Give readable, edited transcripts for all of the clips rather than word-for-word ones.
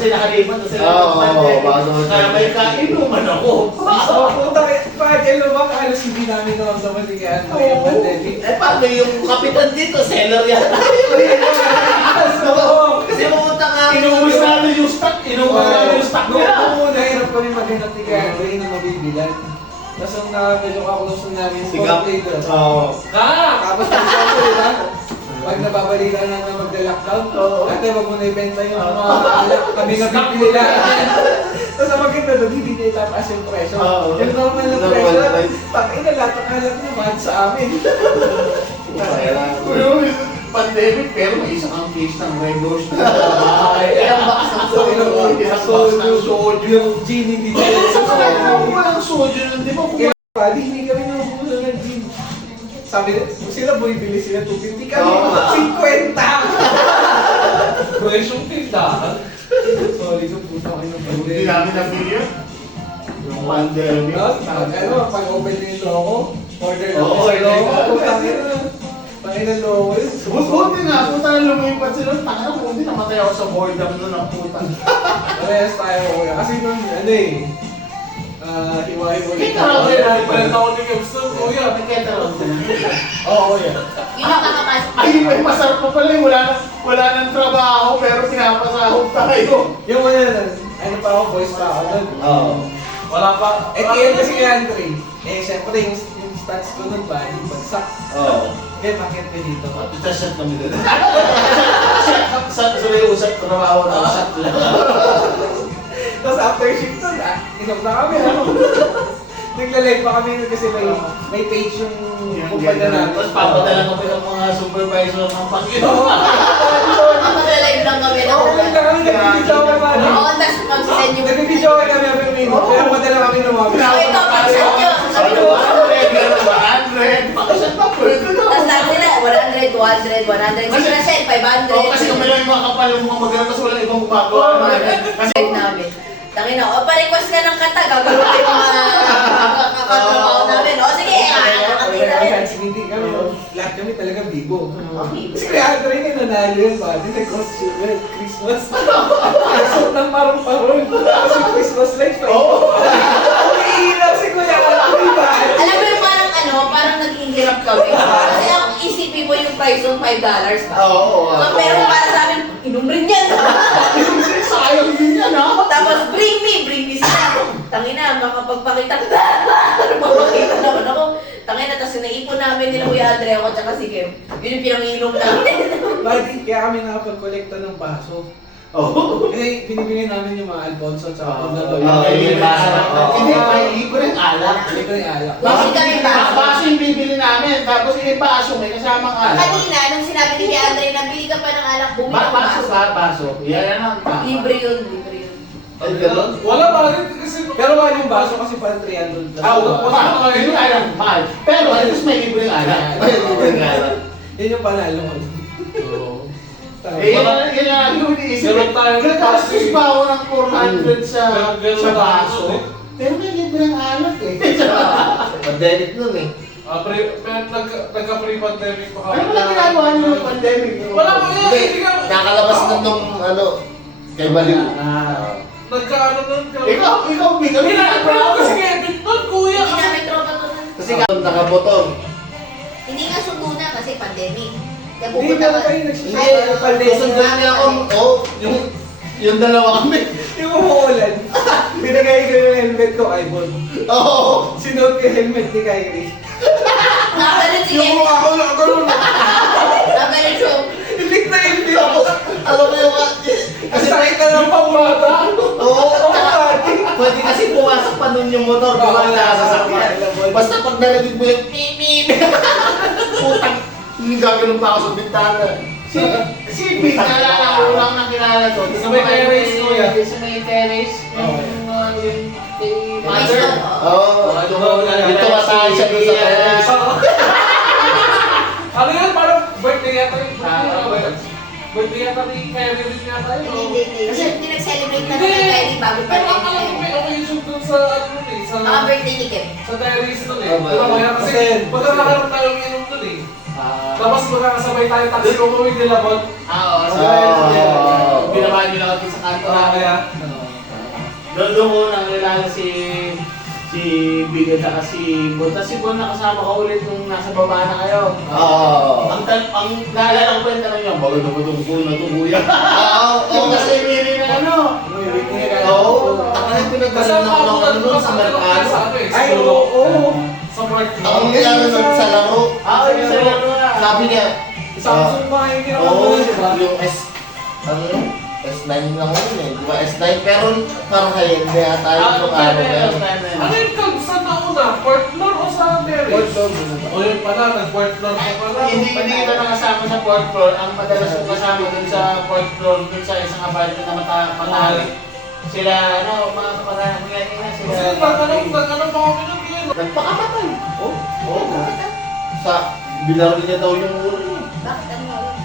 Kasi nakalipat na sila. Kaya may kainuman ako. Pag lumang halos hindi namin naman si Andre yung pandemic. Eh, paano yung kapitan dito? Seller yata. Kasi pumunta nga. Inuubos namin yung stock. Inuubos namin yung stock nila. Noong nahirap kami maghanap ni Andre na mabibilan. Tapos ang medyo kaklose namin yung complainer. Tapos nagsasabi, diba? Pag nababalita na na magda-lockdown, ate wag mo na ibenta yung mga alak, kami nabibili lang. Tapos ang maganda doon, hindi niya itaas yung presyo. Yung normal na presyo, pag-ina lahat ang alak naman sa amin. Pandemic, pero may isang ang case ng Red Horse na. Ilang box ng soju. Isang box ng soju. Yung genie di tayo sa Walang soju nun, di ba? Padi, hindi kami nabubuso ng gin. Sabi nila, sila bumibili sila 250 kami, 50! Presyong tindahan. Sorry ko puta kayo ng Hindi namin nabili yun. Yung pandemic. Ano, pag-open na yung logo, order lang Oo, sa order logo, ka. putang ina. Pangin ang logo yun. Buti na, puta na lumipat sila. Taka na, buti namatay ako sa boredom nun ang puta. Parehas tayo kuya. Kasi nun, ano eh, hiwa-hiwa ulit. Kita lang kayo. Ipalit ako ni Kevston, kuya. Nakikita lang ka na. Oo, yan. Yun ang kakapasok. Ay, may masarap pa pala yung wala nang trabaho pero pinapasahod tayo. Yung ano pa ako, boys pa ako nun. Oo. Wala pa. TM kasi kay Andre. Siyempre yung stats ko nun ba, yung bagsak. Oo. Kaya bakit ka dito? Shot kami doon. Shot sa may usap, trabaho na shot lang. Tapos after shift nun, inom na kami. Nagla-live pa kami nun kasi may page yung kumpanya namin. Tapos papadala kami ng mga supervisor ng Panginoon. Magla-live lang kami na. Oo, nagla kami, nagbibidyo kami ba? Oo, tapos mag-send yung... Nagbibidyo kami every minute. Pero padala kami ng mga Oh, ito, pag-send nyo. Sabi ko, 100, pakasat pa po. tapos lahat nila, 100, 200, 100. Kasi na-send, 500. Oo, kasi kami lang yung mga kapal yung mga magana kasi walang ibang gumagawa. Kasi namin. Tangina, o pa-request ka ng kanta, gagawin ko yung mga kakatrabaho namin. O sige, nakakita rin. Hindi kami, lahat kami talaga bigo. Okay. Kasi kaya Andre nga nanalo yun ba? Di nag-costume yun, Christmas. Suot ng marong-parong. Kasi Christmas lights pa. Umiilaw si Kuya Andre ba? Alam mo yung parang naging hirap kami. Kasi ang isipin mo yung price ng $5 pa. Oo. So, pero para sa amin, inom rin yan. Sayang din yan, ha? Tapos, bring me sila. Tangina, makapagpakita ka na. Mapakita naman ako. Tangina, tapos naipon namin nila Kuya Andre ako tsaka si Kim. Yun yung pinanginom namin. Bakit kaya kami nakapag-collecta ng baso? Oo. Eh, binibigyan namin yung mga Alfonso at saka Pondalo. Yung baso. Hindi, may libre alak. Hindi ko yung alak. Kasi kami baso. Baso yung bibili namin, tapos yung baso may kasamang alak. Kanina, nung sinabi ni Kuya Andre na bili ka pa ng alak, bumili ka Baso baso. ba? Baso. Yan ang tama. Libre yun. Ay, gano'n? Wala pa rin kasi... Pero mahal yung baso kasi parang 300. Wala. Yun yung alak, mahal. Pero at least may libre alak. Ay, libre nga lang. Yun yung panalo ko. Eh, yun yung iniisip. Ganun tayo. Gagastos pa ako ng 400 sa Ganun baso. tayo. Pero may libre ang alak eh. Pandemic nun eh. Nagka-pre-pandemic pa kami. Ano wala ginagawa niyo ng pandemic? Wala ko yun. Hindi, Hindi ka... nakalabas na nung kay Baliw. Nagka-ano nun ka. Ikaw, Big. Hindi na kasi Kevin nun, kuya. Hindi namin tropa to na. Kasi nakabotong. Hindi nga sundo na kasi pandemic. Kaya Hindi, pupunta meron ka. kayo Hindi, nagsisimula. susundan niya ako. Yung dalawa kami. Yung umuulan, binigay ko yung helmet ko, Ibon. Oo. Sinuot ko yung helmet ni Kyrie. Nakagalit si Kevin. ako lang, gano'n. Nakagalit siya. Ilik na helmet. Tapos, alam mo yung Kasi nakita ng pambata. Oo. Pambati. Pwede kasi pumasok pa nun yung motor. Bumala sa sasakyan. Basta pag nalagid mo yung beep beep. Putang. Hindi gagano'n pa ako sa bintana. Si Big, naalala ko lang nakilala to. Sa may terrace ko yan. Sa may terrace. Yung kay mother. Oo. Dito matay siya doon sa terrace. Ano yun? Parang birthday yata yun. Ah, Birthday yata ni Kyrie din yata yun. Hindi. Kasi hindi nag-celebrate na Hindi. ng Kylie bago Pero akala ko pandemic. may occasion dun sa ano nun eh. Sa... Birthday ni Kim. Sa terrace nun eh. Tama. Diba kaya kasi Kasi- pagkakaroon tayong inom nun eh. Tapos magkakasabay tayo taxi umuwi nila, Bon. Oo, so binabahan nyo lang ako sa kanto Kaya, Doon ko nakilala si Big at saka si Bon. Tapos si Bon nakasama ka ulit nung nasa baba na kayo. Oo. Ang naalala ko pa yung tanong niya, bago na ba itong po na ito, kuya? Oo, Kasi hindi na ano. Oo. Ako na pinagkaroon ako ng ano nun sa merkado. Ay, oo. Sa Mark. Ang ano nun sa laro. Yung sa laro na. Sabi niya, Samsung ba yung ginawa oo, mo, di ba? yung ano yun? S9 lang yun eh. Di ba S9? Pero parang hindi yata yung ano yan. Ano yung club sa nauna? Fourth floor o sa terrace? O yun pala, nag-fourth floor ka pala. Hindi kita nakasama sa fourth floor. Ang madalas ko kasama dun sa fourth floor, dun sa isang apartment na matalik. Sila, mga kapatid ko yan sila. Kasi nagtanong pa kami ng yun. Nagpakapatay. Oo. Sa bilar niya daw yung ulo niya. Bakit ano nga yun?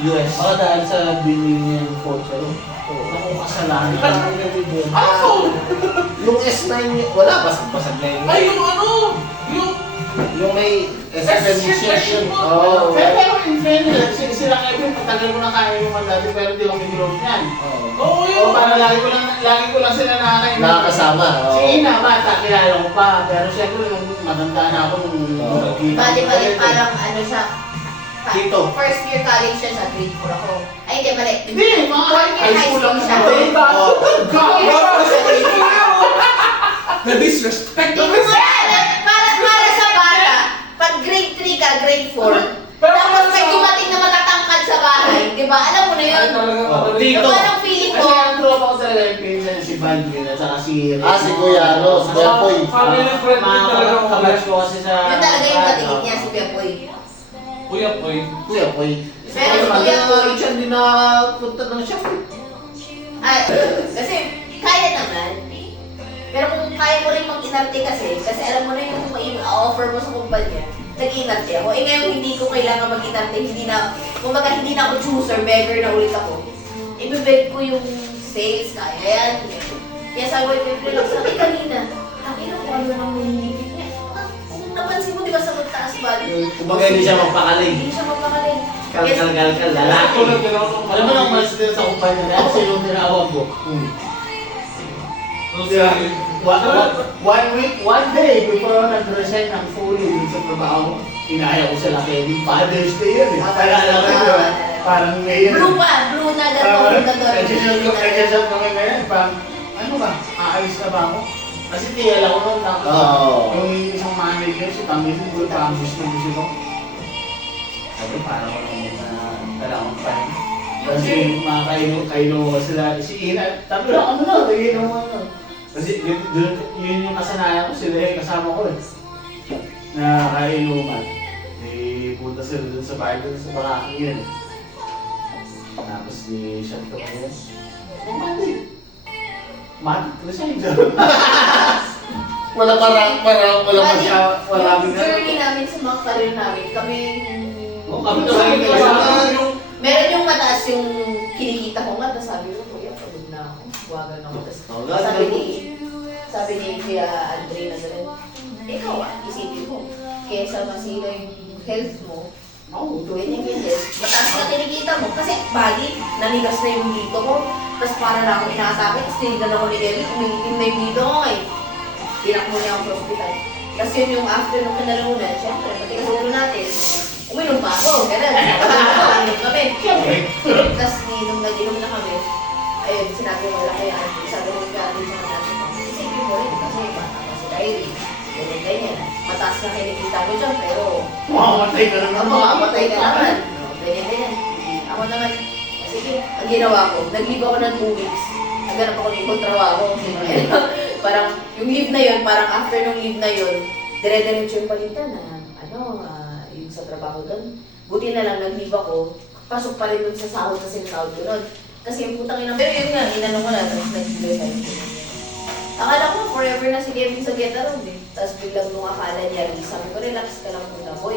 US. Baka dahil sa bilhin niya yung kotse. Naku, kasalanan. Ano? Yung S9 niya, wala, basag-basag na yun. Ay, yung ano? Yung... Yung may S10 shit yun. Oo. Oo. Pero in fairness, sila Kevin, patagal ko na kaya yung dati pero di kami group niyan. Oo, yun. O para lagi ko lang sila nakakainin. Nakakasama. Oo. Si Ina, bata, kilala ko pa. Pero siyempre, nung matanda na ako, nung nagkita ko Bali, ulit, parang ano siya. Dito. First year college siya sa grade 4 ako. Ay, hindi, mali. Hindi, mga high school lang siya. Oo. Na-disrespect Para sa bata, pag grade 3 ka, grade 4, tapos may dumating na matatangkad sa bahay, di ba? Alam mo na yun. Dito. Parang feeling ko, Kasi ang tropa ko talaga yung pinsan si Baldwin at saka si Rick. Si Kuya, si Kuya Poy. Family friend din talaga Mga kabatch ko kasi sa... yun talaga yung patingin niya si Kuya Poy. Kuya Poy. Kuya Poy. Pero si Kuya Poy, siya din nakapunta ng chef. kasi kaya naman. Pero kung kaya mo rin mag-inarte kasi alam mo na yung offer mo sa kumpanya, nag-inarte ako. Eh ngayon hindi ko kailangan mag-inarte, hindi na ako chooser, beggar na ulit ako. Ibibeg ko yung sales, kaya yan. Kaya sabi ko, relax na kayo kanina. Akin ako, ano nang nililipit niya. Kung napansin mo, di ba sa magtaas value? Kumbaga hindi siya magpakaling. Hindi siya magpakaling. Kalkal, lalaki. Alam mo nang mas din sa kumpanya na, kasi yung tinawag ko. One day before nag-resign ng fully dun sa trabaho, inaya ko sila Kevin. Father's Day yun eh. Kaya alam mo yun, parang ngayon. Blue na gano'n. Nag-resign kami ngayon, parang, ano ba, aalis na ba ako? Kasi tiyala ko nun, tapos Oo. yung isang manager, si Tamis, yung promise na gusto ko. Sabi, parang ko naman na kailangan pa rin. Kasi mga kaino sila, si Ina, tatlo lang ano na, naging ano. Kasi yun yung kasanayan ko, sila yung kasama ko eh. Na kainuman. Eh, punta sila dun sa bahay dun sa Baraking yun eh. Tapos ni Shanto ko yun. Matik na siya yun. Wala Yung journey namin sa mga career namin, kami Kami meron yung mataas yung kinikita ko nga, tapos sabi ko, kuya, pagod na ako, buwagan ako. Tapos sabi ni Kuya Andre na gano'n, ikaw isipin mo, kesa masira yung health mo, ganyan. Mataas na kinikita mo, kasi bali, nanigas na yung dito ko, tapos para na ako inaatake, tapos tinignan ako ni Kevin, umiitim na yung dito ko ngayon. Tinakbo niya ako sa hospital. Tapos yun yung after nung kinalunan, syempre, pati kasi ulo natin, uminom pa ako, gano'n. Uminom kami. Tapos nung nag-inom na kami, ayun, sinabi ko wala kaya Andre, sabi ko kaya Andre sa natin, isipin mo rin, kasi bata pa si Kyrie, ganyan. Mataas na kinikita ko dyan, pero Mamamatay ka na naman. mamamatay ka naman. Ganyan. Ako naman, sige, ang ginawa ko, nag-leave ako ng 2 weeks. Naghanap ako ng ibang trabaho. Parang, yung leave na yun, parang after nung leave na yun, dire-diretso yung palitan na, yung sa trabaho doon. Buti na lang, nag-leave ako, pasok pa rin doon sa sahod na sinasahod ko nun. Kasi yung putang ina, pero yun nga, inano ko na, tapos nag-resign ko. Akala ko, forever na si Kevin sa Getaround eh. Tapos biglang nung akala niya, sabi ko, relax ka lang muna, boy.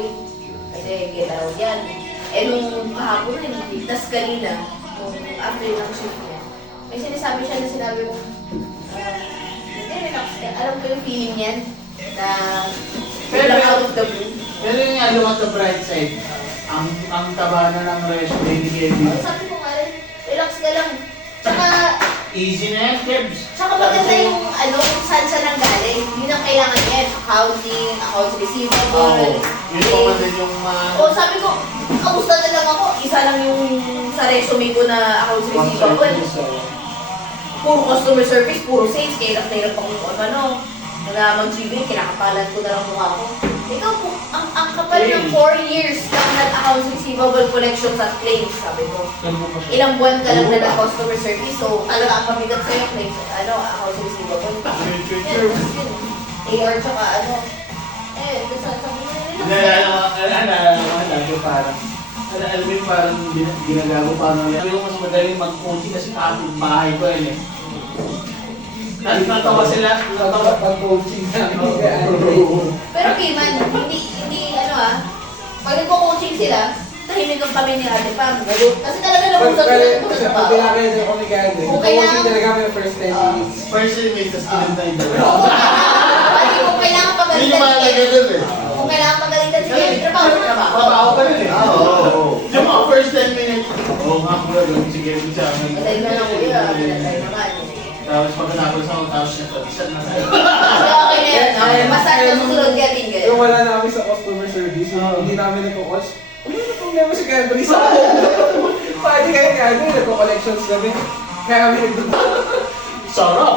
Kasi Getaround yan. Eh nung kahapon na, hindi. Tapos kanina, nung after ng shift niya, may sinasabi siya na sinabi ko, hindi, relax ka. Alam ko yung feeling yan, na biglang out of the blue. Pero yung nga, look at the bright side. Ang taba na ng resume ni Kevin. Sabi ko nga rin, relax ka lang. Tsaka, Easy na yan, Kebs. tsaka maganda yung kung saan siya nang galing. Yun ang kailangan niya. Accounting, accounts receivable. Yun pa man din yung O sabi ko, kamusta na lang ako. Isa lang yung sa resume ko na accounts receivable. Puro customer service, puro sales. Kailangan na hirap akong ano. Na mag-GBA, kinakapalan ko na lang mukha ko. Ikaw po, ang kapal ng 4 years lang nag-accounts receivable collections at claims, sabi ko. Ilang buwan ka lang na nag-customer service, so talaga ang mabigat sa'yo, claims, accounts receivable. AR tsaka sabi Alam mo yung parang ginagago parang sabi ko mas madaling mag-coaching kasi kapit bahay ko yun eh. Natawa sila, natawa. Pag-coaching namin kay Pero Kiman, hindi pag nagko-coaching sila, tahimik ang kami ni Ate Pam. Kasi talaga nabusag sila sa Pag trabaho. pinakita ko ni Gandhi, Kung coaching kailangan- talaga kami yung first 10 minutes. First limit, tapos kinanta yung dalawa. Kasi kung kailangan Yun pagalitan yung mahalaga si dun eh. Kung kailangan pagalitan si Kevin, trabaho. Trabaho pa rin eh. Oo. Yung mga first 10 minutes, oo nga po yun, sige sa amin. Matay na lang kuya, matay naman. Tapos pagkatapos ako, tapos ito, isa na tayo. Kasi okay na yun, masarap na susunod ka din kayo. Yung wala na kami sa customer service, hindi namin nagko-calls. Ano yung problema si Gandhi sa Pwede kayo ni Gandhi, nagko-collections kami. Kaya kami Sarap!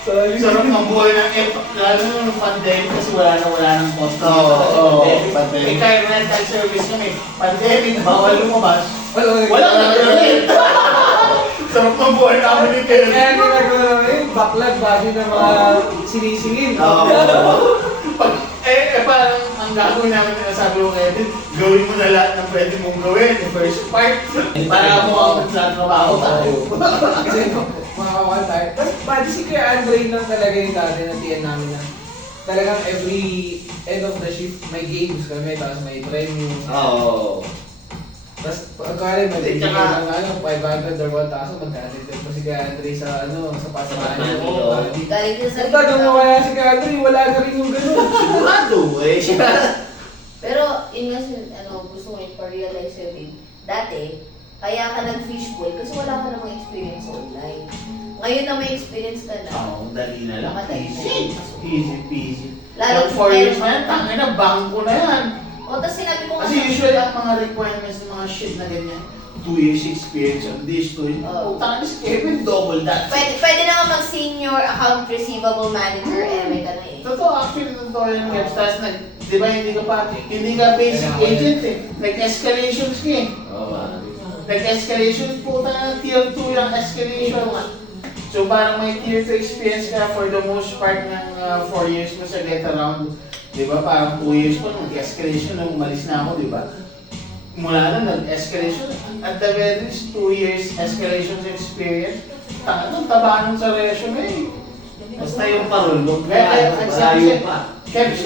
So, Sarap ng buhay ng lalo nung pandemic kasi wala ng customer. Oo, Pandemic. pandemic. Eh kaya rental service kami. Pandemic, bawal lumabas. wala Wala nag-rent. Sarap ng buhay namin ni Kevin. Kaya ginagawa namin, backlog body ng mga sinisingin. Parang ang gagawin namin na sabi ko Kevin, gawin mo na lahat ng pwede mong gawin. The first part, para mo ako sa trabaho tayo. Kasi mga kawan tayo. Tapos pati si Kuya Andre lang talaga yung dati na TN namin na talagang every end of the shift may games kami, tapos may training. Oo. Tapos pagkali may Eh, bigyan tsaka- ng 500 or 1,000, magka-attend pa si Kuya Andre sa sa pasamaan niya. Sa Oo, Manila. Galing din sa Kung tagang mawala si Kuya Andre, wala na rin yung ganun. Sigurado eh. Pero, yun nga, gusto ko i-realize yun din. Dati, kaya ka nag-fishbowl kasi wala ka namang experience online. Ngayon na may experience ka na. Oo, dali na lang. Makadali na Easy. yan. Easy peasy. Lalo Lalo 4 years na yan, tangin na, bangko na yan. O, tapos sinabi ko Kasi usually ang mga requirements ng mga shit na ganyan, 2 years experience on this, 2 years. Oo. Tangin si Kevin, double that. Pwede naman mag-senior account receivable manager, may ka na eh. Totoo, actually, totoo yung websites na, di ba hindi ka basic agent eh. Nag-escalations ka eh. Nag-escalations po na tier 2 yung escalation. So parang may tier 2 experience ka for the most part ng 4 years mo sa get around. Di ba? Parang 2 years po nag-escalation nung umalis na ako, di ba? Mula na nag-escalation. At the very least, 2 years escalation experience. Tangan tabaan sa resume. Basta yung parol, huwag ka Kaya malayo pa. Kebs,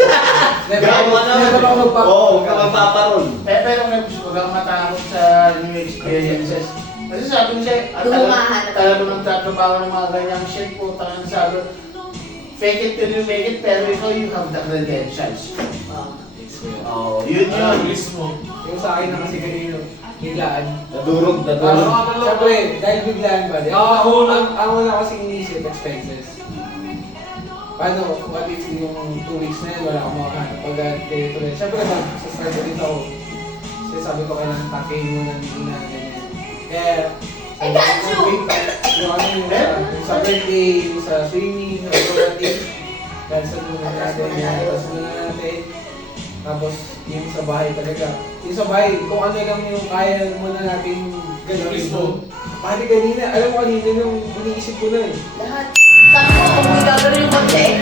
Never Gawa na never ako magpaparol. Oo, huwag ka magpaparol. pero Kebs, huwag kang matakot sa new experiences. Kasi sabi ko siya, ang Lumahanap. talaga ng tatrabaho ng mga ganyang shit po, tangan sabi, fake it till you make it, pero ikaw you have the credentials. Oh, yun yun. Mismo. Yung sa akin na kasi kanino, biglaan. Nadurog. Siyempre, dahil biglaan pa. Oo, Ang una kasi inisip, expenses. Paano, what if yung 2 weeks na yun, wala akong makahanap pag ganito rin. Siyempre, sa start ulit ako. Kasi sabi ko, kailangan takin muna dito na ganyan. Kaya, I got you! yung ano yung sa birthday, yung sa swimming, yung romantic, cancel muna natin, tapos muna natin. Tapos, yung sa bahay talaga. Yung sa bahay, kung ano lang yung kaya muna natin gano'n. Mismo. Pati kanina, alam mo kanina yung iniisip ko na eh. Lahat. Sabi ko, kung may gagawin yung mag-check.